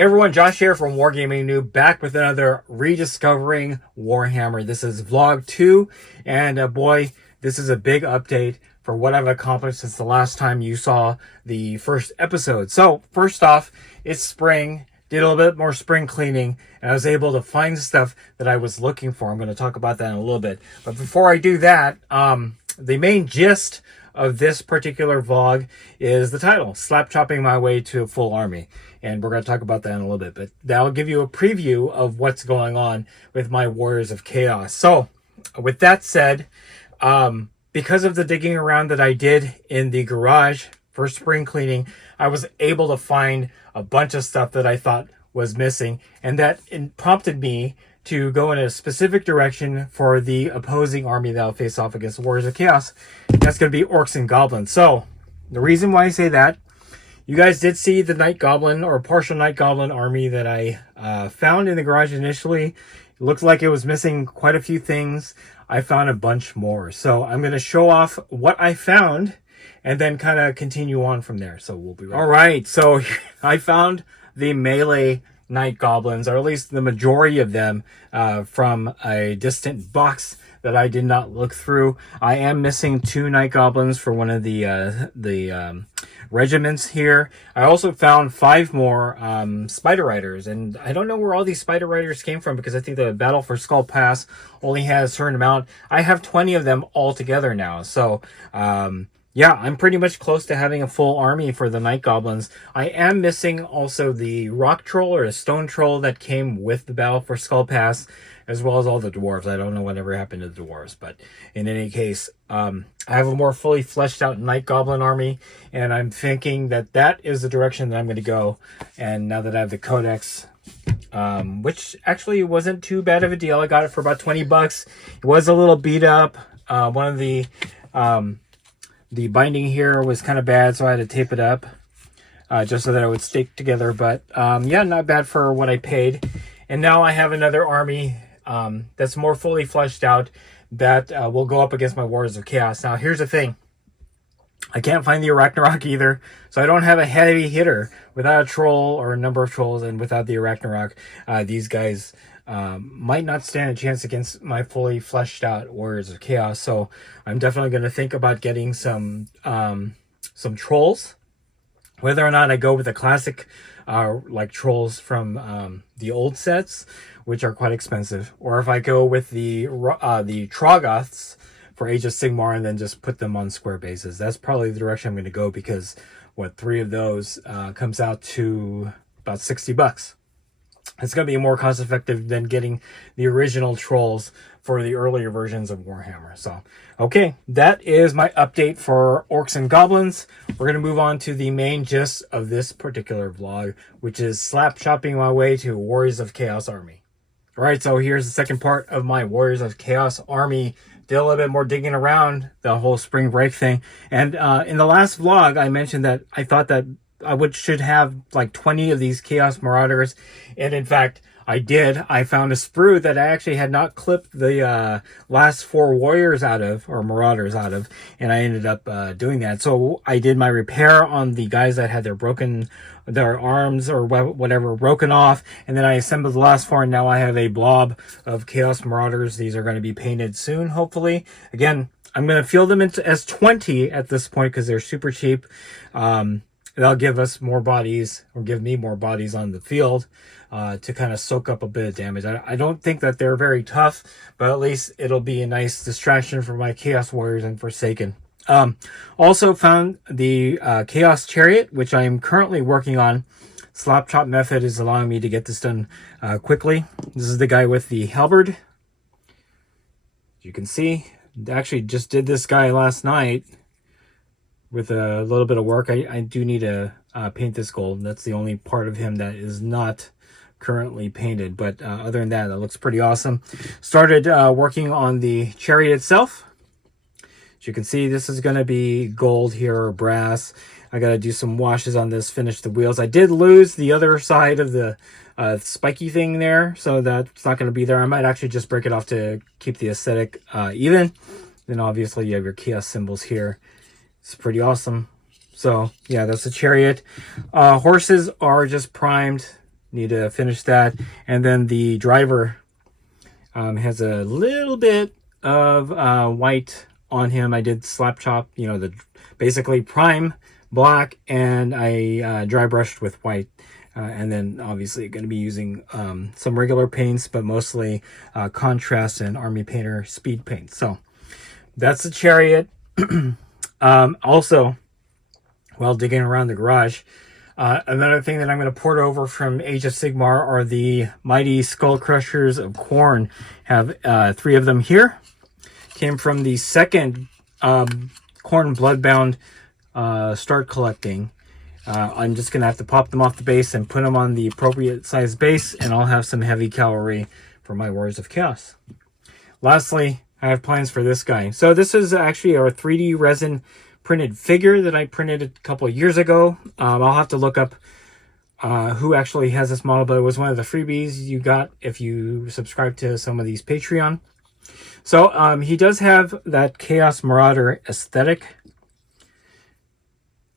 Hey everyone, Josh here from Wargaming Noob, back with another Rediscovering Warhammer. This is vlog 2, and boy, this is a big update for what I've accomplished since the last time you saw the first episode. So, first off, it's spring, did a little bit more spring cleaning, and I was able to find stuff that I was looking for. I'm going to talk about that in a little bit. But before I do that, the main gist of this particular vlog is the title, Slap Chopping My Way to a Full Army. And we're going to talk about that in a little bit, but that'll give you a preview of what's going on with my Warriors of Chaos. So with that said, because of the digging around that I did in the garage for spring cleaning, I was able to find a bunch of stuff that I thought was missing, and that prompted me to go in a specific direction for the opposing army that I'll face off against Warriors of Chaos. That's going to be Orcs and Goblins. So the reason why I say that, you guys did see the Night Goblin or partial Night Goblin army that I found in the garage initially. It looked like it was missing quite a few things. I found a bunch more. So I'm going to show off what I found and then kind of continue on from there. So we'll be right back. All right. So I found the melee Night Goblins, or at least the majority of them, from a distant box that I did not look through. I am missing 2 Night Goblins for one of the regiments here. I also found 5 more Spider Riders, and I don't know where all these Spider Riders came from because I think the Battle for Skull Pass only has a certain amount. I have 20 of them all together now, so yeah, I'm pretty much close to having a full army for the Night Goblins. I am missing also the Rock Troll or the Stone Troll that came with the Battle for Skull Pass, as well as all the Dwarves. I don't know whatever happened to the Dwarves, but in any case, I have a more fully fleshed out Night Goblin army, and I'm thinking that that is the direction that I'm going to go. And now that I have the Codex, which actually wasn't too bad of a deal. I got it for about 20 bucks. It was a little beat up. One of the binding here was kind of bad, so I had to tape it up just so that it would stick together. But yeah, not bad for what I paid. And now I have another army that's more fully fleshed out that will go up against my Warriors of Chaos. Now, here's the thing. I can't find the Arachnarok either, so I don't have a heavy hitter. Without a troll or a number of trolls and without the Arachnarok, these guys might not stand a chance against my fully fleshed out Warriors of Chaos. So I'm definitely going to think about getting some trolls. Whether or not I go with the classic like trolls from the old sets, which are quite expensive, or if I go with the Troggoths for Age of Sigmar and then just put them on square bases. That's probably the direction I'm going to go, because 3 of those comes out to about 60 bucks. It's going to be more cost effective than getting the original trolls for the earlier versions of Warhammer. So, okay, that is my update for Orcs and Goblins. We're going to move on to the main gist of this particular vlog, which is slap chopping my way to Warriors of Chaos army. All right, so here's the second part of my Warriors of Chaos army. Did a little bit more digging around the whole spring break thing. And in the last vlog, I mentioned that I thought that I should have like 20 of these Chaos Marauders. And in fact, I did. I found a sprue that I actually had not clipped the last 4 warriors out of, or marauders out of, and I ended up doing that. So I did my repair on the guys that had their arms or whatever broken off, and then I assembled the last 4, and now I have a blob of Chaos Marauders. These are going to be painted soon, hopefully. Again, I'm going to field them as 20 at this point because they're super cheap. That'll give us more bodies, or give me more bodies on the field to kind of soak up a bit of damage. I don't think that they're very tough, but at least it'll be a nice distraction for my Chaos Warriors and Forsaken. Also found the Chaos Chariot, which I am currently working on. Slap Chop method is allowing me to get this done quickly. This is the guy with the halberd. As you can see, actually just did this guy last night with a little bit of work. I do need to paint this gold. That's the only part of him that is not currently painted, but other than that, it looks pretty awesome. Started working on the chariot itself. As you can see, this is going to be gold here, or brass. I got to do some washes on this, finish the wheels. I did lose the other side of the spiky thing there, so that's not going to be there. I might actually just break it off to keep the aesthetic even. Then obviously you have your chaos symbols here. It's pretty awesome. So yeah, that's the chariot. Horses are just primed. Need to finish that. And then the driver has a little bit of white on him. I did slap chop, you know, the basically prime black, and I dry brushed with white. And then obviously going to be using some regular paints, but mostly contrast and Army Painter speed paint. So that's the Chariot. Also, while digging around the garage, another thing that I'm going to port over from Age of Sigmar are the Mighty Skull Crushers of Khorne. Have 3 of them here. Came from the second Khorne Bloodbound start collecting. I'm just going to have to pop them off the base and put them on the appropriate size base, and I'll have some heavy cavalry for my Warriors of Chaos. Lastly, I have plans for this guy. So this is actually our 3D resin printed figure that I printed a couple of years ago. I'll have to look up who actually has this model, but it was one of the freebies you got if you subscribe to some of these Patreon. So he does have that Chaos Marauder aesthetic,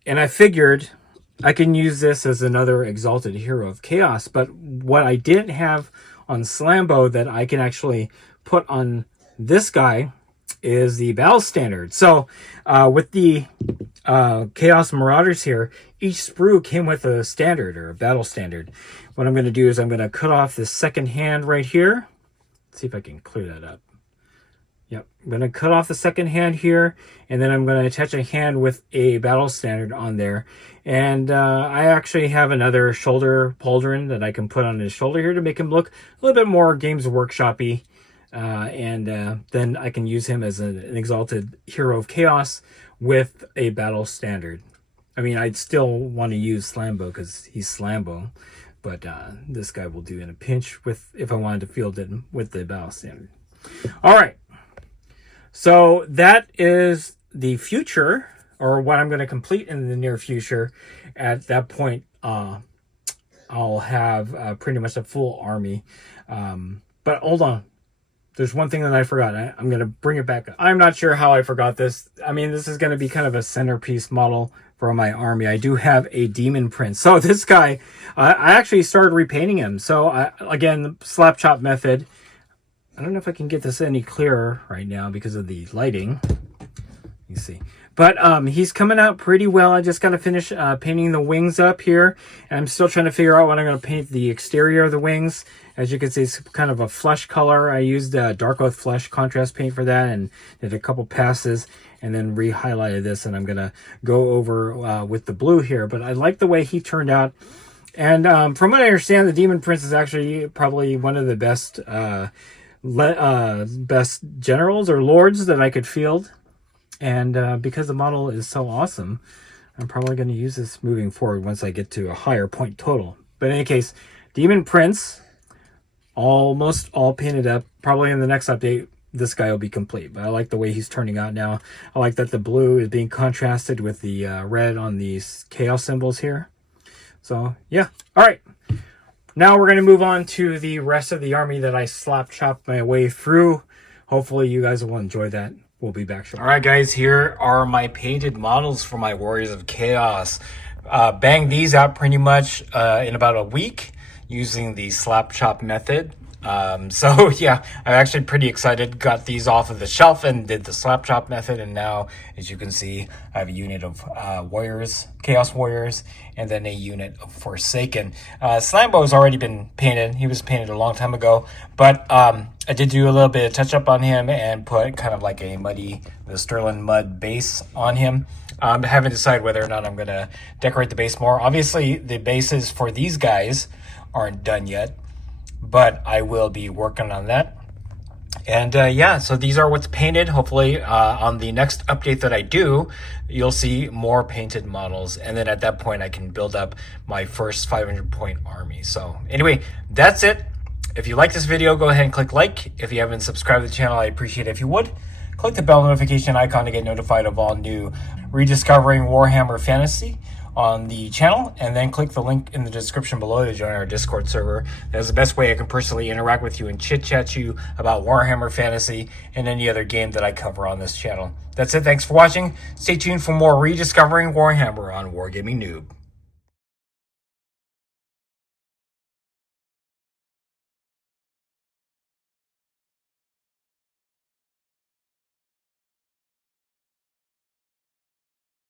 and I figured I can use this as another Exalted Hero of Chaos. But what I didn't have on Slambo that I can actually put on this guy is the battle standard. So with the Chaos Marauders here, each sprue came with a standard or a battle standard. What I'm going to do is I'm going to cut off this second hand right here. Let's see if I can clear that up. Yep, I'm going to cut off the second hand here, and then I'm going to attach a hand with a battle standard on there. And I actually have another shoulder pauldron that I can put on his shoulder here to make him look a little bit more Games Workshop-y. Then I can use him as an Exalted Hero of Chaos with a battle standard. I mean, I'd still want to use Slambo because he's Slambo, but this guy will do in a pinch with if I wanted to field it with the battle standard. All right. So that is the future, or what I'm going to complete in the near future. At that point, I'll have pretty much a full army. But hold on. There's one thing that I forgot. I'm going to bring it back up. I'm not sure how I forgot this. I mean, this is going to be kind of a centerpiece model for my army. I do have a Demon Prince. So this guy, I actually started repainting him. So again, the slap chop method. I don't know if I can get this any clearer right now because of the lighting. You see. But he's coming out pretty well. I just got to finish painting the wings up here. And I'm still trying to figure out what I'm going to paint the exterior of the wings. As you can see, it's kind of a flesh color. I used Dark Oath Flesh contrast paint for that and did a couple passes and then re-highlighted this. And I'm going to go over with the blue here. But I like the way he turned out. And from what I understand, the Demon Prince is actually probably one of the best best generals or lords that I could field. And because the model is so awesome, I'm probably going to use this moving forward once I get to a higher point total. But in any case, Demon Prince, almost all painted up. Probably in the next update, this guy will be complete. But I like the way he's turning out now. I like that the blue is being contrasted with the red on these chaos symbols here. So, yeah. All right. Now we're going to move on to the rest of the army that I slap chopped my way through. Hopefully you guys will enjoy that. We'll be back shortly. All right, guys, here are my painted models for my Warriors of Chaos. Banged these out pretty much in about a week using the slap chop method. So yeah, I'm actually pretty excited. Got these off of the shelf and did the slap chop method. And now, as you can see, I have a unit of warriors, Chaos Warriors, and then a unit of Forsaken. Slambo has already been painted. He was painted a long time ago, but I did do a little bit of touch up on him and put kind of like the Sterling Mud base on him. I haven't decided whether or not I'm going to decorate the base more. Obviously, the bases for these guys aren't done yet, but I will be working on that. And yeah, so these are what's painted. Hopefully on the next update that I do, you'll see more painted models. And then at that point, I can build up my first 500-point army. So anyway, that's it. If you like this video, go ahead and click like. If you haven't subscribed to the channel, I appreciate it if you would. Click the bell notification icon to get notified of all new Rediscovering Warhammer Fantasy on the channel, and then click the link in the description below to join our Discord server. That's the best way I can personally interact with you and chit-chat you about Warhammer Fantasy and any other game that I cover on this channel. That's it. Thanks for watching. Stay tuned for more Rediscovering Warhammer on Wargaming Noob.